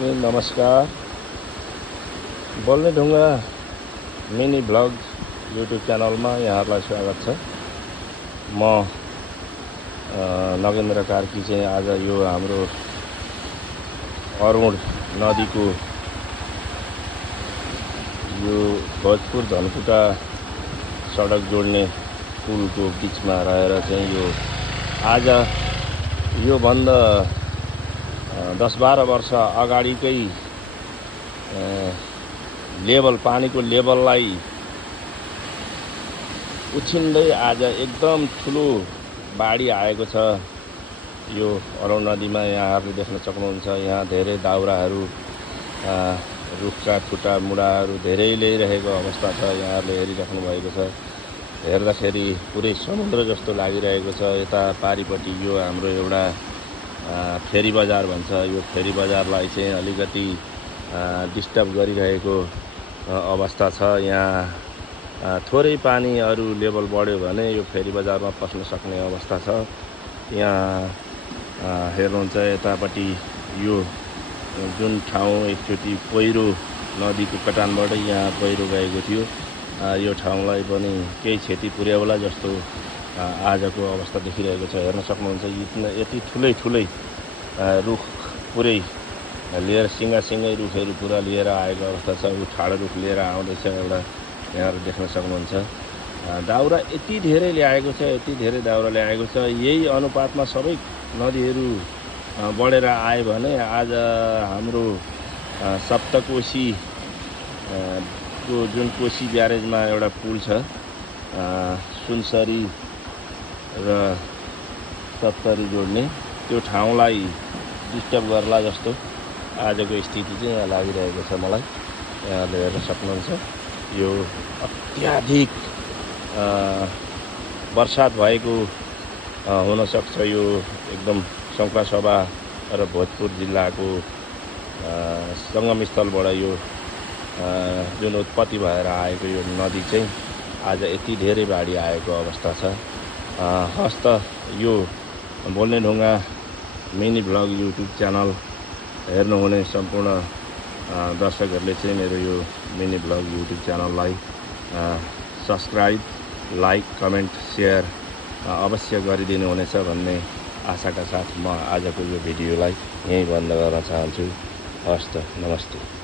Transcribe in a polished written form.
नमस्कार। बोल्ने ढुङ्गा मिनी भ्लग युट्युब च्यानलमा यहाँहरूलाई स्वागत छ। म नगेन्द्र कार्की चाहिँ आज यो हाम्रो अरुण नदीको यो भोजपुर धनकुटा सडक जोड्ने पुलको बिचमा रहेर चाहिँ यो आज योभन्दा 10-12 वर्ष अगाडिकै लेभल पानीको लेभललाई उछिन्दै आज एकदम ठुलो बाढी आएको छ। यो अरुण नदीमा यहाँहरूले देख्न सक्नुहुन्छ। यहाँ धेरै दाउराहरू रुखका खुट्टा मुढाहरू धेरै ल्याइरहेको अवस्था छ। यहाँहरूले हेरिराख्नु भएको छ। हेर्दाखेरि पुरै समुद्र जस्तो लागिरहेको छ। यता पारिपट्टि यो हाम्रो एउटा फेरी बजार भन्छ। यो फेरी बजारलाई चाहिँ अलिकति डिस्टर्ब गरिरहेको अवस्था छ। यहाँ थोरै पानी अरू लेभल बढ्यो भने यो फेरी बजारमा पस्न सक्ने अवस्था छ। यहाँ हेर्नुहुन्छ यतापट्टि यो जुन ठाउँ एकचोटि पहिरो नदीको कटानबाट यहाँ पहिरो गएको थियो, यो ठाउँलाई पनि केही क्षति पुर्याउला जस्तो आजको अवस्था देखिरहेको छ। हेर्न सक्नुहुन्छ यति ठुलै रुख पुरै लिएर सिङ्गै रुखहरू पुरा लिएर आएको अवस्था छ। ऊ ठाडो रुख लिएर आउँदैछ एउटा, यहाँहरू देख्न सक्नुहुन्छ। दाउरा यति धेरै ल्याएको छ, यति धेरै दाउरा ल्याएको छ। यही अनुपातमा सबै नदीहरू बढेर आयो भने आज हाम्रो सप्तकोशी को जुन कोशी ब्यारेजमा एउटा पुल छ, सुनसरी र सप्तरी जोड्ने, त्यो ठाउँलाई डिस्टर्ब गर्ला जस्तो आजको स्थिति चाहिँ यहाँ लागिरहेको छ मलाई। यहाँले हेर्न सक्नुहुन्छ। यो अत्याधिक वर्षात भएको हुनसक्छ। यो एकदम सङ्खुवासभा र भोजपुर जिल्लाको सङ्गमस्थलबाट यो जुन उत्पत्ति भएर आएको यो नदी चाहिँ आज यति धेरै बाढी आएको अवस्था छ। हस्त यो बोल्ने ढुङ्गा मिनी भ्लग युट्युब च्यानल हेर्नुहुने सम्पूर्ण दर्शकहरूले चाहिँ मेरो यो मिनी भ्लग युट्युब च्यानललाई सब्सक्राइब, लाइक, कमेन्ट, सेयर अवश्य गरिदिनु हुनेछ भन्ने आशाका साथ म आजको यो भिडियोलाई यहीँ बन्द गर्न चाहन्छु। हस्त, नमस्ते।